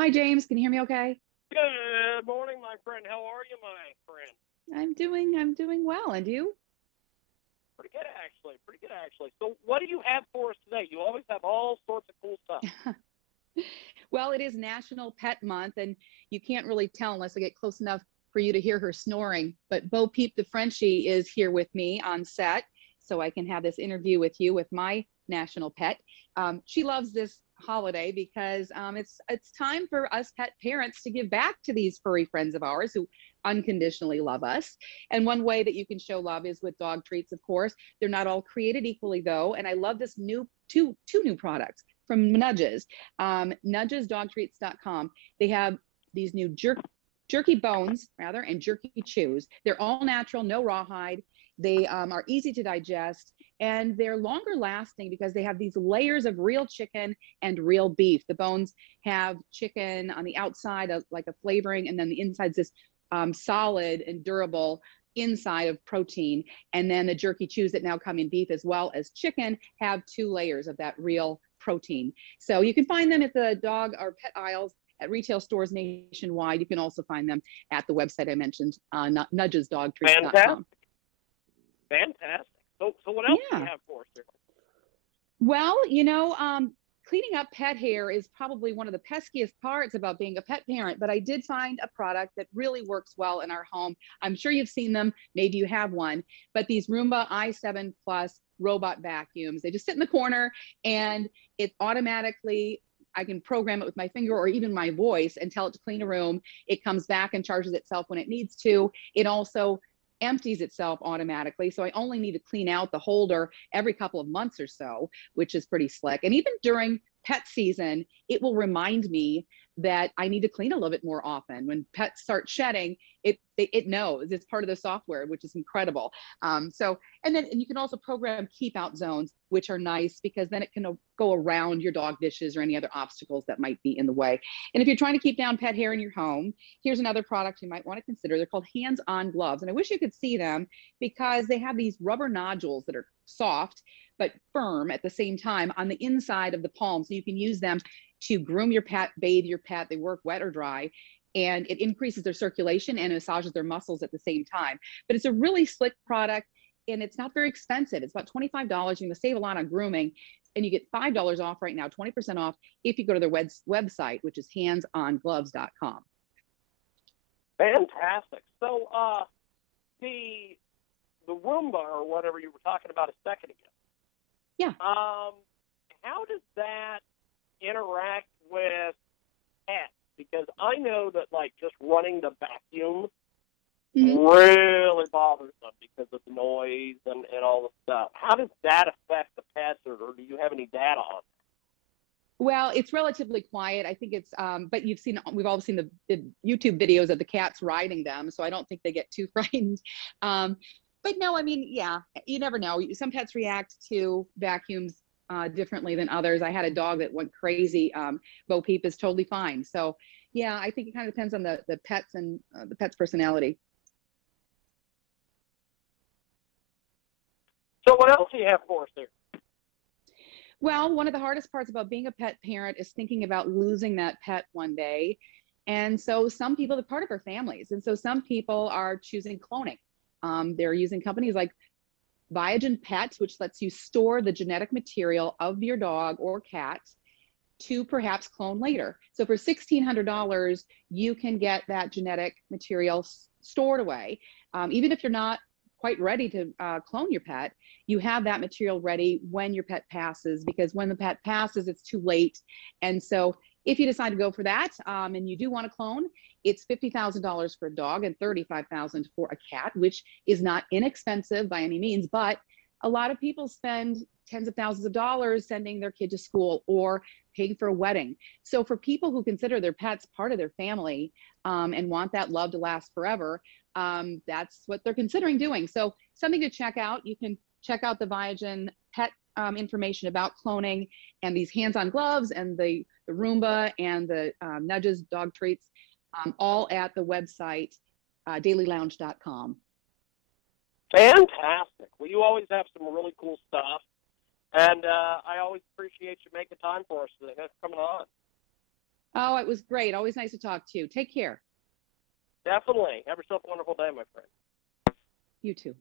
Hi, James. Can you hear me okay? Good morning, my friend. How are you, my friend? I'm doing well. And you? Pretty good, actually. Pretty good, actually. So, what do you have for us today? You always have all sorts of cool stuff. Well, it is National Pet Month, and you can't really tell unless I get close enough for you to hear her snoring. But Bo Peep the Frenchie is here with me on set, so I can have this interview with you with my national pet. She loves this holiday because it's time for us pet parents to give back to these furry friends of ours who unconditionally love us. And one way that you can show love is with dog treats, of course. They're not all created equally, though, and I love this new two new products from Nudges, nudgesdogtreats.com. They have these new jerky bones, rather, and jerky chews. They're all natural, no rawhide. They are easy to digest, and they're longer lasting because they have these layers of real chicken and real beef. The bones have chicken on the outside, like a flavoring, and then the inside's this solid and durable inside of protein. And then the jerky chews that now come in beef as well as chicken have two layers of that real protein. So you can find them at the dog or pet aisles at retail stores nationwide. You can also find them at the website I mentioned, nudgesdogtreats.com. Fantastic. Fantastic. So what else do you Yeah. have for us here? Well, cleaning up pet hair is probably one of the peskiest parts about being a pet parent, but I did find a product that really works well in our home. I'm sure you've seen them, maybe you have one, but these Roomba i7 Plus robot vacuums, they just sit in the corner and it automatically, I can program it with my finger or even my voice and tell it to clean a room. It comes back and charges itself when it needs to. It also empties itself automatically. So I only need to clean out the holder every couple of months or so, which is pretty slick. And even during pet season, it will remind me that I need to clean a little bit more often. When pets start shedding, it knows. It's part of the software, which is incredible. And you can also program keep out zones, which are nice because then it can go around your dog dishes or any other obstacles that might be in the way. And if you're trying to keep down pet hair in your home, here's another product you might want to consider. They're called hands-on gloves. And I wish you could see them because they have these rubber nodules that are soft but firm at the same time on the inside of the palm. So you can use them to groom your pet, bathe your pet. They work wet or dry. And it increases their circulation and massages their muscles at the same time. But it's a really slick product and it's not very expensive. It's about $25. You're going to save a lot on grooming. And you get $5 off right now, 20% off if you go to their website, which is handsongloves.com. Fantastic. So, the Roomba or whatever you were talking about a second ago. Yeah. How does that interact with pets? Because I know that like just running the vacuum really bothers them because of the noise and all the stuff. How does that affect the pets, or do you have any data on it? Well, it's relatively quiet. I think it's, but we've all seen the YouTube videos of the cats riding them. So I don't think they get too frightened. But no, I mean, yeah, you never know. Some pets react to vacuums differently than others. I had a dog that went crazy. Bo Peep is totally fine. So yeah, I think it kind of depends on the pets and the pet's personality. So what else do you have for us there? Well, one of the hardest parts about being a pet parent is thinking about losing that pet one day. And so some people are part of our families. And so some people are choosing cloning. They're using companies like Biogen Pet, which lets you store the genetic material of your dog or cat to perhaps clone later. So for $1,600, you can get that genetic material stored away. Even if you're not quite ready to clone your pet, you have that material ready when your pet passes, because when the pet passes, it's too late. And so if you decide to go for that and you do want to clone, it's $50,000 for a dog and $35,000 for a cat, which is not inexpensive by any means, but a lot of people spend tens of thousands of dollars sending their kid to school or paying for a wedding. So for people who consider their pets part of their family and want that love to last forever, that's what they're considering doing. So something to check out. You can check out the Biogen Pet information about cloning and these hands-on gloves and the Roomba and the Nudges dog treats, all at the website dailylounge.com. Fantastic. Well, you always have some really cool stuff, and I always appreciate you making time for us today. Thanks for coming on. Oh, it was great. Always nice to talk to you. Take care. Definitely. Have yourself a wonderful day, my friend. You too.